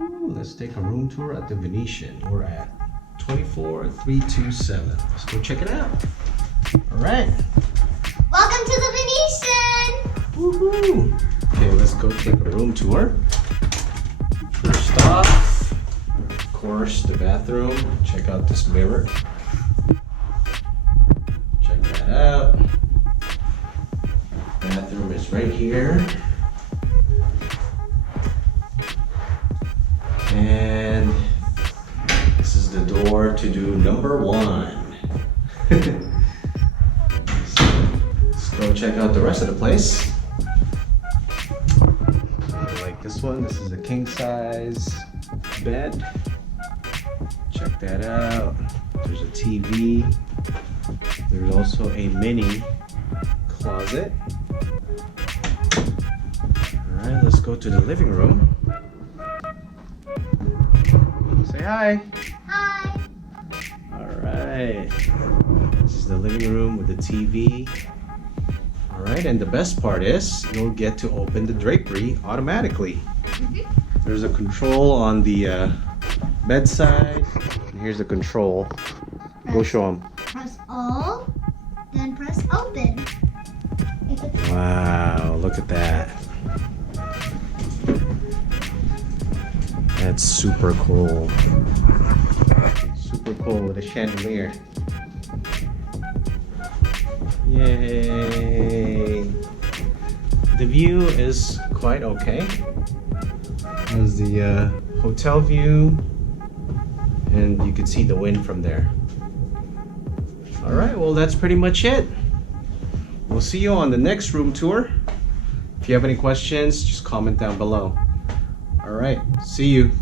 Ooh, let's take a room tour at the Venetian. We're at 24327. Let's go check it out. All right. Welcome to the Venetian. Woohoo! Okay, let's go take a room tour. First off, of course, the bathroom. Check out this mirror. Check that out. Bathroom is right here. And this is the door to do number one. So, let's go check out the rest of the place. Like this one, this is a king size bed. Check that out. There's a TV. There's also a mini closet. Alright, let's go to the living room. Say hi. Hi. Alright. This is the living room with the TV. Alright, and the best part is you'll get to open the drapery automatically. There's a control on the bedside. And here's the control. Go show them. Press all, then press open. Wow, look at that. That's super cool. Super cool with a chandelier. Yay! The view is quite okay. There's the hotel view, and you can see the wind from there. Alright, well that's pretty much it. We'll see you on the next room tour. If you have any questions, just comment down below. Alright, see you.